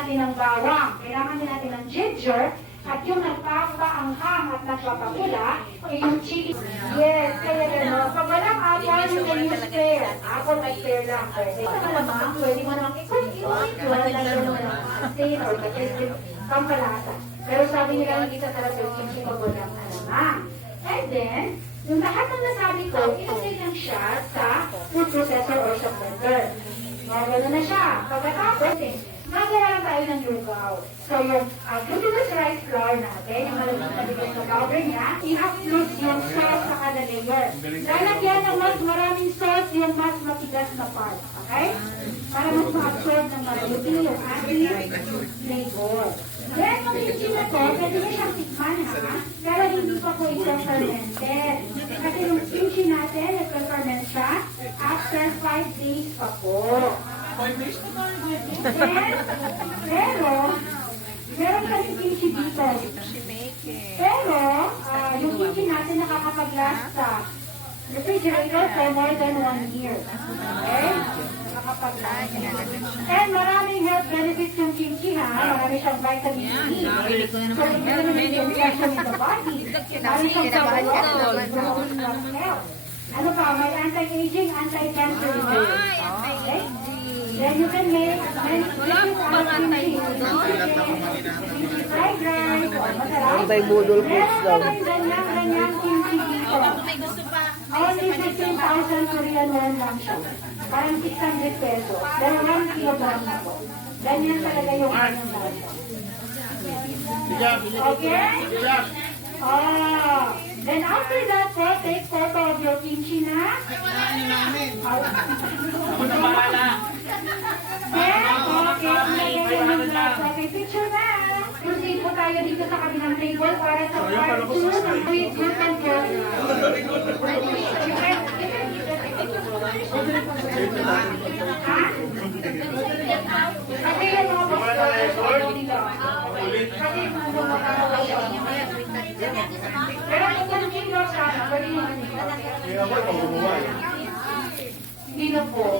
natin ng bawang, kailangan din natin ng ginger, at yung nagpapaanghang at nagpapapula, ay yung chili. Yes, kaya gano'n. Pag walang apple, you can use pear. Apple at pear lang. Pwede. Sa malamang, pwede mo namang i-cook ito. Lagyan mo ng asin or magiging pampalasa. Pero sabi nila, hindi sa talaga yung kimchi pag walang alamang. And then, yung lahat ng nasabi ko, ilagay lang siya sa food processor or sa blender. Gano'n na siya. Pagkatapos, magawa lang tayo ng lugaw. So, yung glutinous rice flour natin, yung malamig na bigay sa powder niya, i-upload yung sauce sa kada layer. Lalagyan ng mas maraming sauce yung mas matigas na part. Okay? Para mas ma-absorb ng mabuti yung ating flavor. Then, yung kimchi na to, pwede na siyang tikman ha, pero hindi pa po ito fermented. Kasi yung kimchi natin, nag-ferment siya after 5 days pa po. Pero, meron kasi kimchi dito. Pero, yung kimchi natin nakakapag-last sa refrigerator for more than 1 year. Okay? Nakakapag-last. And maraming health benefits yung kimchi ha. Marami siyang vitamin C. So, it's going to be impression in the body. Marami siyang sa health. Ano pa? May anti-aging, anti-cancer. Okay? Then you can make many dishes out of kimchi. Fried rice, masarap. Anti-budol foods daw. Meron ganyang kimchi dito. Only 15,000 Korean won lang siya. Parang 600 pesos. Pero 1 kilogram na po. Ganyan talaga yung kanyang lasa. Okay? Then after that po, take photo of your kimchi na. Ako na bahala. Okay, picture na. Proceed po tayo dito sa kabilang table para sa part 2 ng sweet gluten free. Ha? Kasi yung mga boss dito. Kasi yung mga pero kung kung siya, pwede naman. Hindi na po.